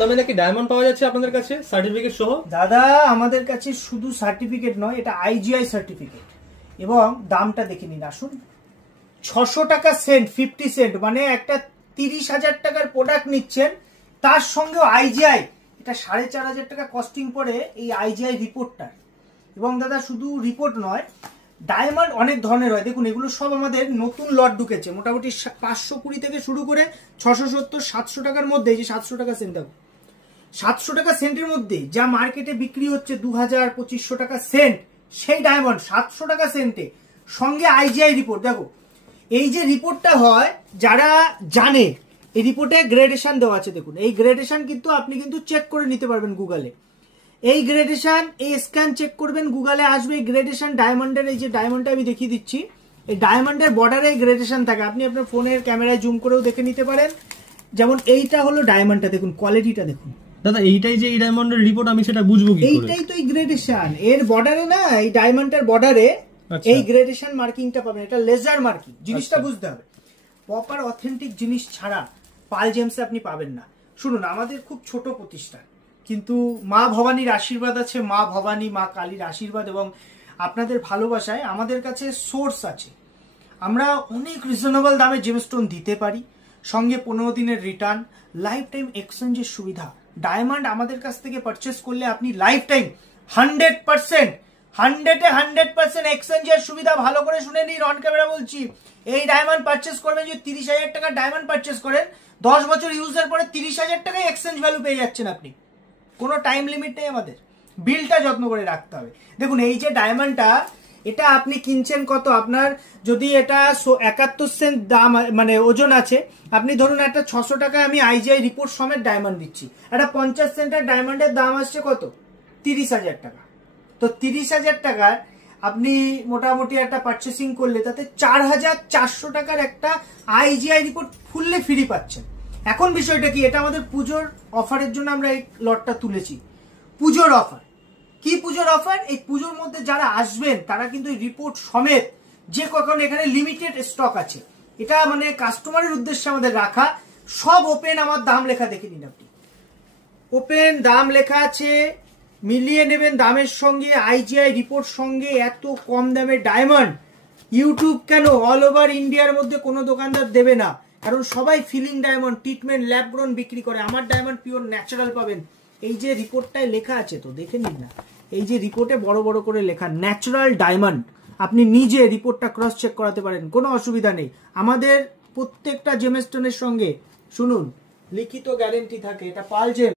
দামে নাকি ডায়মন্ড পাওয়া যাচ্ছে আপনাদের কাছে সার্টিফিকেট সহ? দাদা আমাদের কাছে শুধু সার্টিফিকেট নয়, এটা আইজিআই সার্টিফিকেট এবং দামটা দেখে নিন। আসুন, 600 টাকা সেন্ট, 50 সেন্ট, মানে একটা 30,000 টাকার প্রোডাক্ট নিচ্ছেন, তার সঙ্গে আইজিআই, এটা 4,500 টাকা কস্টিং পড়ে এই আইজিআই রিপোর্টটার। এবং দাদা শুধু রিপোর্ট নয়, ডায়মন্ড অনেক ধরনের হয়। দেখুন এগুলো সব আমাদের নতুন লট ঢুকেছে, মোটামুটি 520 থেকে শুরু করে 670-700 টাকার মধ্যে। যে 700 টাকা সেন্ট, 700 টাকা সেন্টের মধ্যে যা মার্কেটে বিক্রি হচ্ছে 2000-2500 টাকা সেন্ট, সেই ডায়মন্ড 700 টাকা সেন্টে, সঙ্গে আইজিআই রিপোর্ট। দেখো এই যে রিপোর্টটা হয়, যারা জানে এই রিপোর্টে গ্রেডেশন দেওয়া আছে। দেখুন এই গ্রেডেশন কিন্তু আপনি কিন্তু চেক করে নিতে পারবেন গুগলে। এই গ্রেডেশন, এই স্ক্যান চেক করবেন, গুগলে আসবে এই গ্রেডেশন ডায়মন্ডের। এই যে ডায়মন্ডটা আমি দেখিয়ে দিচ্ছি, এই ডায়মন্ডের বর্ডারে গ্রেডেশন থাকে, আপনি আপনার ফোনের ক্যামেরায় জুম করেও দেখে নিতে পারেন। যেমন এইটা হলো ডায়মন্ডটা, দেখুন কোয়ালিটিটা দেখুন। দাদা এইটাই যে এই ডায়মন্ডের রিপোর্ট, আমি সেটা বুঝবো কি করে? এইটাই তো এই গ্রেডেশন, এর বর্ডারে না, এই ডায়মন্ডের বর্ডারে এই গ্রেডেশন মার্কিংটা পাবেন। এটা লেজার মার্কিং, জিনিসটা বুঝতে হবে। প্রপার অথেন্টিক জিনিস ছাড়া পাল জেমসে আপনি পাবেন না। শুনুন, আমাদের খুব ছোট প্রতিষ্ঠান, কিন্তু মা ভবানীর আশীর্বাদ আছে, মা ভবানী, মা কালীর আশীর্বাদ এবং আপনাদের ভালোবাসায় আমাদের কাছে সোর্স আছে। আমরা অনেক রিজনেবল দামে জেমস্টোন দিতে পারি, সঙ্গে 15 দিনের রিটার্ন, লাইফ টাইম এক্সচেঞ্জের সুবিধা। ডায়মন্ড আমাদের কাছ থেকে পারচেস করলে আপনি লাইফ টাইম 100% এক্সচেঞ্জের সুবিধা। ভালো করে শুনে নিন, অন ক্যামেরা বলছি। এই ডায়মন্ড পারচেস করবেন, যদি 30,000 টাকার ডায়মন্ড পারচেস করেন, 10 বছর ইউজের পরে 30,000 টাকায় এক্সচেঞ্জ ভ্যালু পেয়ে যাচ্ছেন আপনি। কোনো টাইম লিমিট নেই, আমাদের বিলটা যত্ন করে রাখতে হবে। দেখুন এই যে ডায়মন্ডটা, এটা আপনি কিনছেন কত, আপনার যদি এটা 71 সেন্ট দাম মানে ওজন আছে, আপনি ধরুন একটা 600 টাকায় আমি আইজিআই রিপোর্ট সমেত ডায়মন্ড দিচ্ছি, একটা 50 সেন্টের ডায়মন্ডের দাম আসছে কত, 30,000 টাকা। তো 30,000 টাকার আপনি মোটামুটি একটা পারচেসিং করলে তাতে 4,400 টাকার একটা আইজিআই রিপোর্ট ফুললি ফ্রি পাচ্ছেন। এখন বিষয়টা কি, এটা আমাদের পুজোর অফারের জন্য আমরা এই লটটা তুলেছি। পুজোর অফার, কি পুজোর অফার? এই পুজোর মধ্যে যারা আসবেন তারা কিন্তু রিপোর্ট সমেত, যে কখন এখানে লিমিটেড স্টক আছে, এটা মানে কাস্টমারের উদ্দেশ্যে আমাদের রাখা। সব ওপেন, আমার দাম লেখা দেখে নিন আপনি, ওপেন দাম লেখা আছে, মিলিয়ে নেবেন দামের সঙ্গে, আইজিআই রিপোর্ট সঙ্গে। এত কম দামে ডায়মন্ড ইউটিউব কেন, অল ওভার ইন্ডিয়ার মধ্যে কোনো দোকানদার দেবে না, কারণ সবাই filling diamond, treatment, lab grown বিক্রি করে। আমার ডায়মন্ড পিওর ন্যাচারাল পাবেন। এই যে রিপোর্টটায় লেখা আছে, তো দেখে নিন না, এই যে রিপোর্টে বড় বড় করে লেখা ন্যাচারাল ডায়মন্ড, আপনি নিজে রিপোর্টটা ক্রস চেক করাতে পারেন, কোনো অসুবিধা নেই। আমাদের প্রত্যেকটা জেমস্টোনের সঙ্গে শুনুন লিখিত গ্যারেন্টি থাকে, এটা পাল জেম।